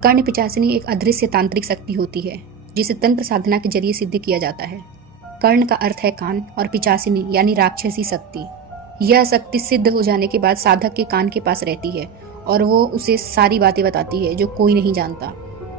कर्ण पिशाचिनी एक अदृश्य तांत्रिक शक्ति होती है जिसे तंत्र साधना के जरिए सिद्ध किया जाता है। कर्ण का अर्थ है कान और पिशाचिनी यानी राक्षसी शक्ति। यह शक्ति सिद्ध हो जाने के बाद साधक के कान के पास रहती है और वो उसे सारी बातें बताती है जो कोई नहीं जानता।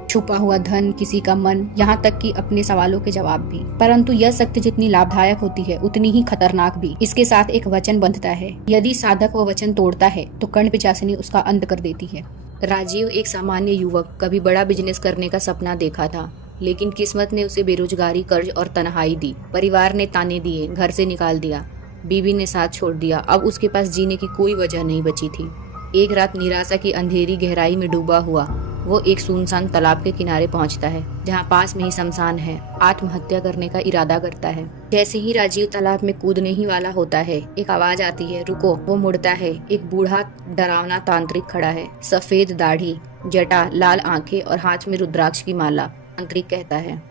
छुपा हुआ धन, किसी का मन, यहाँ तक कि अपने सवालों के जवाब भी। परंतु यह शक्ति जितनी लाभदायक होती है उतनी ही खतरनाक भी। इसके साथ एक वचन बंधता है, यदि साधक वो वचन तोड़ता है तो कर्ण पिशाचिनी उसका अंत कर देती है। राजीव एक सामान्य युवक कभी बड़ा बिजनेस करने का सपना देखा था, लेकिन किस्मत ने उसे बेरोजगारी, कर्ज और तन्हाई दी। परिवार ने ताने दिए, घर से निकाल दिया, बीवी ने साथ छोड़ दिया। अब उसके पास जीने की कोई वजह नहीं बची थी। एक रात निराशा की अंधेरी गहराई में डूबा हुआ वो एक सुनसान तालाब के किनारे पहुंचता है, जहां पास में ही शमशान है। आत्महत्या करने का इरादा करता है। जैसे ही राजीव तालाब में कूदने ही वाला होता है, एक आवाज आती है, रुको। वो मुड़ता है। एक बूढ़ा डरावना तांत्रिक खड़ा है, सफेद दाढ़ी, जटा, लाल आंखें और हाथ में रुद्राक्ष की माला। तांत्रिक कहता है,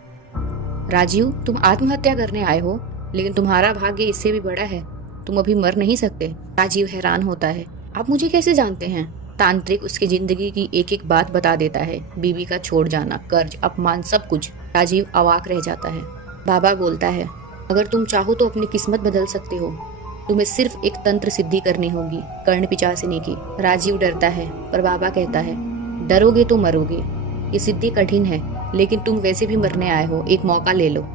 राजीव, तुम आत्महत्या करने आए हो, लेकिन तुम्हारा भाग्य इससे भी बड़ा है। तुम अभी मर नहीं सकते। राजीव हैरान होता है, आप मुझे कैसे जानते हैं? तांत्रिक उसकी जिंदगी की एक एक बात बता देता है, बीवी का छोड़ जाना, कर्ज, अपमान, सब कुछ। राजीव अवाक रह जाता है। बाबा बोलता है, अगर तुम चाहो तो अपनी किस्मत बदल सकते हो। तुम्हें सिर्फ एक तंत्र सिद्धि करनी होगी, कर्ण पिशाचिनी की। राजीव डरता है, पर बाबा कहता है, डरोगे तो मरोगे। ये सिद्धि कठिन है, लेकिन तुम वैसे भी मरने आए हो, एक मौका ले लो।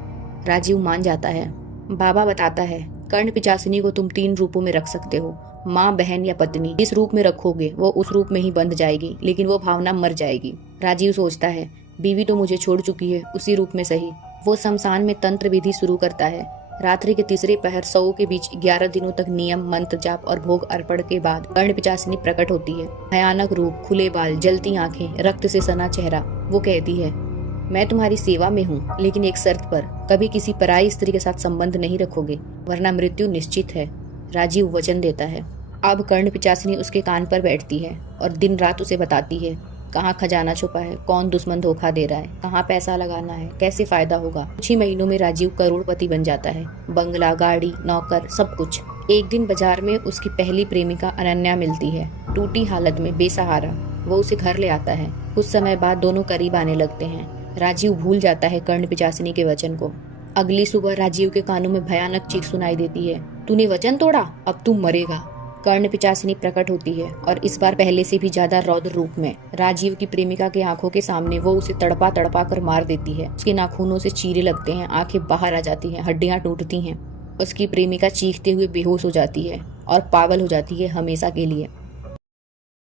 राजीव मान जाता है। बाबा बताता है, कर्ण पिशाचिनी को तुम 3 रूपों में रख सकते हो, माँ, बहन या पत्नी। जिस रूप में रखोगे वो उस रूप में ही बंध जाएगी, लेकिन वो भावना मर जाएगी। राजीव सोचता है, बीवी तो मुझे छोड़ चुकी है, उसी रूप में सही। वो शमशान में तंत्र विधि शुरू करता है। रात्रि के तीसरे पहर 100 के बीच 11 दिनों तक नियम, मंत्र जाप और भोग अर्पण के बाद कर्ण पिशाचिनी प्रकट होती है। भयानक रूप, खुले बाल, जलती आंखें, रक्त से सना चेहरा। वो कहती है, मैं तुम्हारी सेवा में हूँ, लेकिन एक शर्त पर, कभी किसी पराई स्त्री के साथ संबंध नहीं रखोगे, वरना मृत्यु निश्चित है। राजीव वचन देता है। अब कर्ण पिशाचिनी उसके कान पर बैठती है और दिन रात उसे बताती है, कहाँ खजाना छुपा है, कौन दुश्मन धोखा दे रहा है, कहाँ पैसा लगाना है, कैसे फायदा होगा। कुछ ही महीनों में राजीव करोड़पति बन जाता है। बंगला, गाड़ी, नौकर, सब कुछ। एक दिन बाजार में उसकी पहली प्रेमिका अनन्या मिलती है, टूटी हालत में, बेसहारा। वो उसे घर ले आता है। कुछ समय बाद दोनों करीब आने लगते हैं। राजीव भूल जाता है कर्ण पिशाचिनी के वचन को। अगली सुबह राजीव के कानों में भयानक चीख सुनाई देती है, तूने वचन तोड़ा, अब तू मरेगा। कर्ण पिशाचिनी प्रकट होती है और इस बार पहले से भी ज्यादा रौद्र रूप में। राजीव की प्रेमिका के आंखों के सामने वो उसे तड़पा तड़पा कर मार देती है। उसके नाखूनों से चीरे लगते हैं, आंखें बाहर आ जाती हैं, हड्डियां टूटती हैं। उसकी प्रेमिका चीखते हुए बेहोश हो जाती है और पागल हो जाती है हमेशा के लिए।